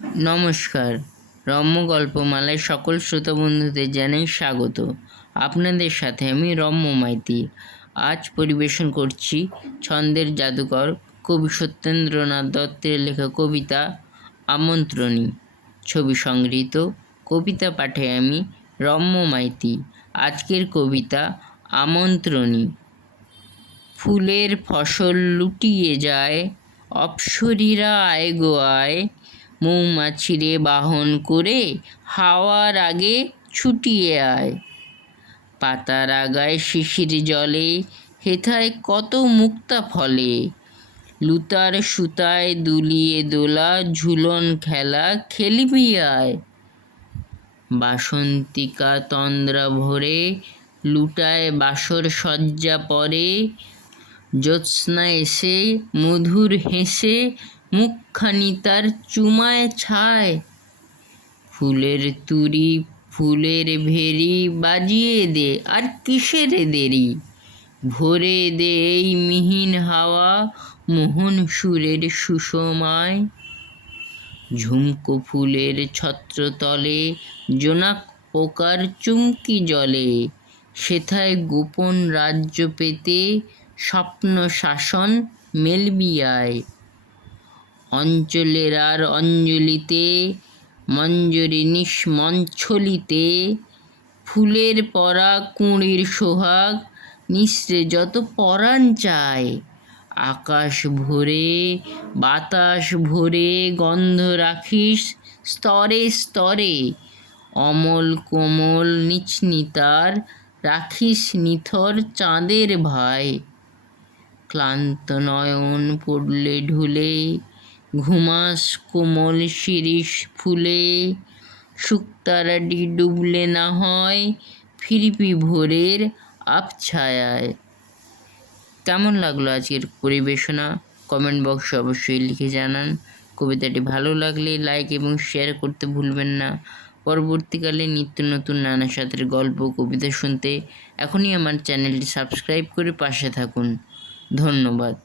নমস্কার, রম্য গল্পমালায় সকল শ্রোতা বন্ধুদের জানাই স্বাগত। আপনাদের সাথে আমি রম্য মাইতি। আজ পরিবেশন করছি ছন্দের জাদুকর কবি সত্যেন্দ্রনাথ দত্তের লেখা কবিতা আমন্ত্রণী। ছবি সংগৃহীত। কবিতা পাঠে আমি রম্য মাইতি। আজকের কবিতা আমন্ত্রণী। ফুলের ফসল লুটিয়ে যায়, অপ্সরীরা আয় গো আয়, মৌমাছিরে বাহন করে হাওয়ার আগে ছুটিয়ে আয়। পাতার আগায় শিশির জলে, হেথায় কত মুক্তা ফলে, লুতার সুতায় দুলিয়ে দোলা, ঝুলন খেলা খেলিবি আয়। বাসন্তিকা তন্দ্রা ভরে, লুটায় বাসর সজ্জা পরে, জ্যোৎস্না এসে মধুর হেসে, মুখখানি তার চুমায় ছায়। ফুলের তুড়ি ফুলের ভেরি, বাজিয়ে দে আর কিসের দেরি, ভরে দে এই মিহিন হাওয়া, মোহন সুরের সুষমায়। ঝুমকো ফুলের ছত্রতলে, জোনাক পোকার চুমকি জলে, সেথায় গোপন রাজ্য পেতে, স্বপ্ন শাসন মেলবি আয়। অঞ্চলের আর অঞ্জলিতে, মঞ্জরি মঞ্ছলিতে, ফুলের পরা কুঁড়ির সোহাগ, নিঃশ্রে যত পরাণ চায়। আকাশ ভরে বাতাস ভরে, গন্ধ রাখিস স্তরে স্তরে, অমল কোমল নিচনিতার, রাখিস নিথর চাঁদের ভাই। ক্লান্ত নয়ন পড়লে ঢুলে, ঘুমাস কোমল শিরিষ ফুলে, শুকতারাটি ডুবলে না হয়, ফিরবি ভোরের আবছায়ায়। কেমন লাগলো আজকের পরিবেশনা? কমেন্ট বক্সে অবশ্যই লিখে জানান। কবিতাটি ভালো লাগলে লাইক এবং শেয়ার করতে ভুলবেন না। পরবর্তীকালে নিত্য নতুন নানা সাথের গল্প কবিতা শুনতে এখনই আমার চ্যানেলটি সাবস্ক্রাইব করে পাশে থাকুন। ধন্যবাদ।